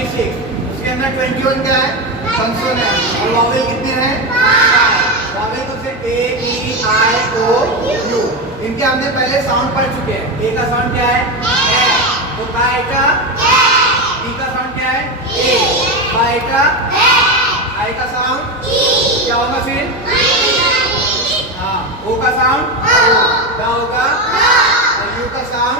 26, उसके अंदर 21 क्या है, कंसोनेंट है। और वॉवेल कितने हैं, 5। वॉवेल कौन से, ए ई आई ओ यू। इनके हमने पहले साउंड पढ़ चुके हैं। ए का साउंड क्या है, ए। तो काय का, बी का साउंड क्या है, ए। बाय का, आई का साउंड क्या होगा फिर, हाँ। ओ का साउंड क्या होगा, और यू का साउंड,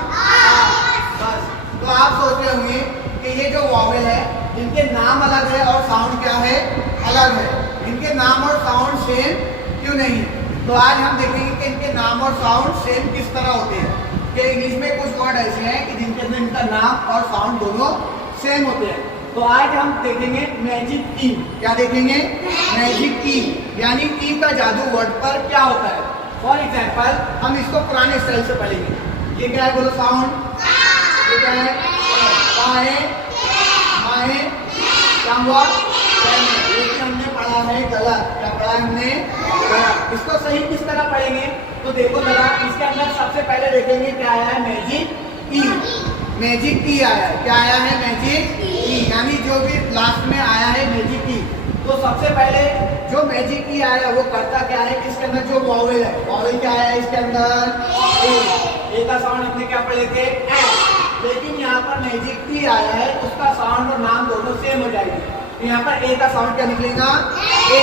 बस। तो आप सोच रहे होंगे कि ये जो वॉवेल है इनके नाम अलग है और साउंड क्या है, अलग है। इनके नाम और साउंड सेम क्यों नहीं है? तो आज हम देखेंगे कि इनके नाम और साउंड सेम किस तरह होते हैं। कि इंग्लिश में कुछ वर्ड ऐसे हैं कि जिनके अंदर इनका नाम और साउंड दोनों सेम होते हैं। तो आज हम देखेंगे मैजिक की। क्या देखेंगे, मैजिक की, यानी की का जादू वर्ड पर क्या होता है। फॉर एग्जाम्पल हम इसको पुराने स्टाइल से पढ़ेंगे। ये क्या है, बोलो साउंड, ये क्या है, काहे, माहे, क्या हुआ, लेकिन हमने पढ़ा है गलत। क्या पढ़ा है हमने, गलत। इसको सही किस तरह पढ़ेंगे, तो देखो जरा, इसके अंदर सबसे पहले देखेंगे क्या आया है, मैजिक की। मैजिक की आया है, क्या आया है, मैजिक की, यानी जो भी लास्ट में आया है मैजिक की। तो सबसे पहले जो मैजिक की आया है वो करता क्या है, इसके अंदर जो वॉवेल है, वॉवेल क्या आया है इसके अंदर, ए का साउंड हमने क्या पढ़े थे, ए। लेकिन यहाँ पर मैजिक की आया है, उसका साउंड और नाम दोनों सेम हो जाएगी। तो यहाँ पर ए का साउंड क्या निकलेगा, ए।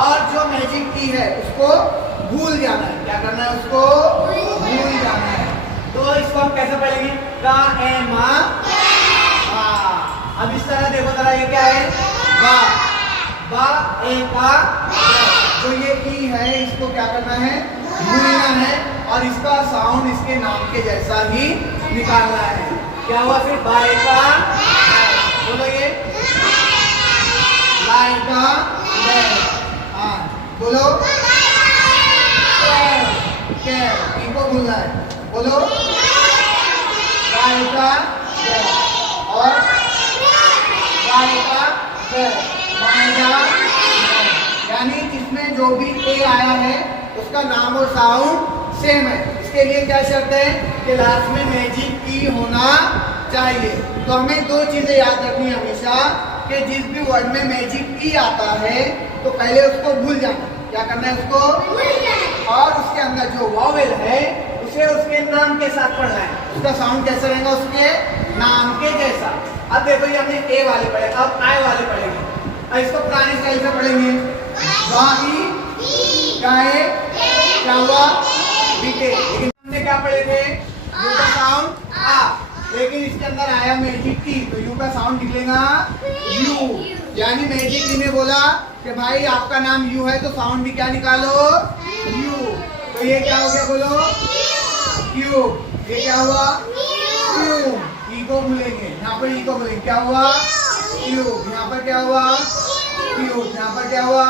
और जो मैजिक की है उसको भूल जाना है। क्या करना है, उसको भूल जाना है। तो इसको हम कैसे पढ़ेंगे, का ए मा, अब इस तरह देखो जरा, ये क्या है, बा, बा ए का, जो ये ई है इसको क्या करना है, भूलना है। और इसका साउंड इसके नाम के जैसा ही निकालना है। क्या हुआ फिर, बाय का, बोलो ये, बाय का, हाँ बोलो, इनको भूलना है, बोलो, बाय का, और बाय का, यानी जिसमें जो भी ए आया है उसका नाम और साउंड सेम है। इसके लिए क्या शर्त है कि लास्ट में मैजिक की होना चाहिए। तो हमें दो चीजें याद रखनी हमेशा, कि जिस भी वर्ड में मैजिक की आता है तो पहले उसको भूल जाना। क्या करना है, उसको भूल जाना। और उसके अंदर जो वॉवेल है उसे उसके नाम के साथ पढ़ना है। उसका साउंड कैसा रहेगा, उसके नाम के जैसा। अब देखो ये हमने ए वाले पढ़े, अब आई वाले पढ़ेंगे। अब इसको पुराने स्टाइल से पढ़ेंगे। क्या हुआ, बीटे। लेकिन हमने क्या पढ़े थे, यू का साउंड आ, लेकिन इसके अंदर आया मैजिक की, तो यू का साउंड निकलेगा यू। यानी मैजिक की ने बोला कि भाई आपका नाम यू है तो साउंड भी क्या निकालो, यू। तो ये क्या हो गया, बोलो, क्यू। ये क्या हुआ, क्यू। ई को भूलेंगे, यहाँ पर ई को भूलेंगे, क्या हुआ, क्यू। यहाँ पर क्या हुआ, क्यू। यहाँ पर क्या हुआ,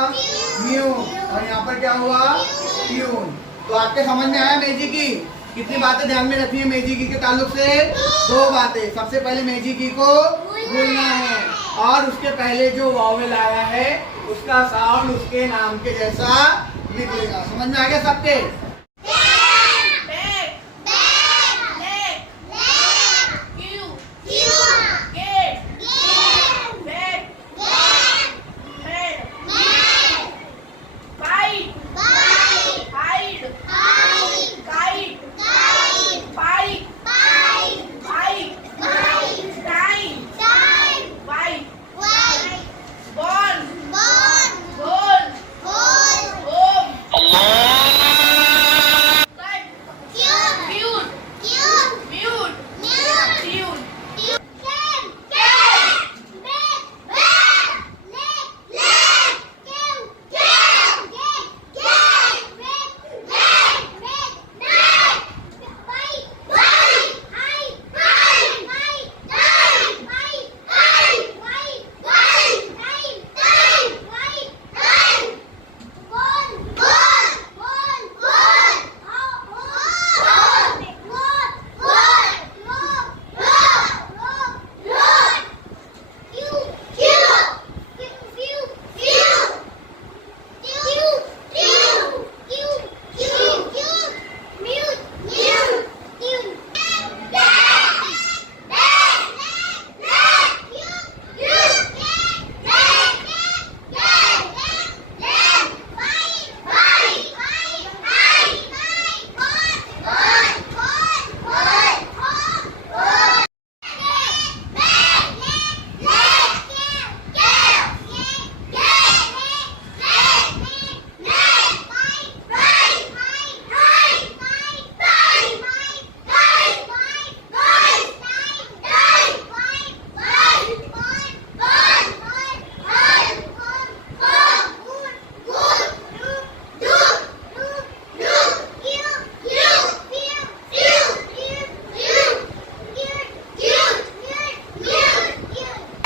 म्यू। और यहाँ पर क्या हुआ, क्यू। तो आपके समझ में आया मैजिक की। कितनी बातें ध्यान में रखनी है मैजिक की के ताल्लुक से, दो बातें। सबसे पहले मैजिक की को भूलना है, और उसके पहले जो वॉवेल आया है उसका साउंड उसके नाम के जैसा निकलेगा। समझ में आ गया सबके।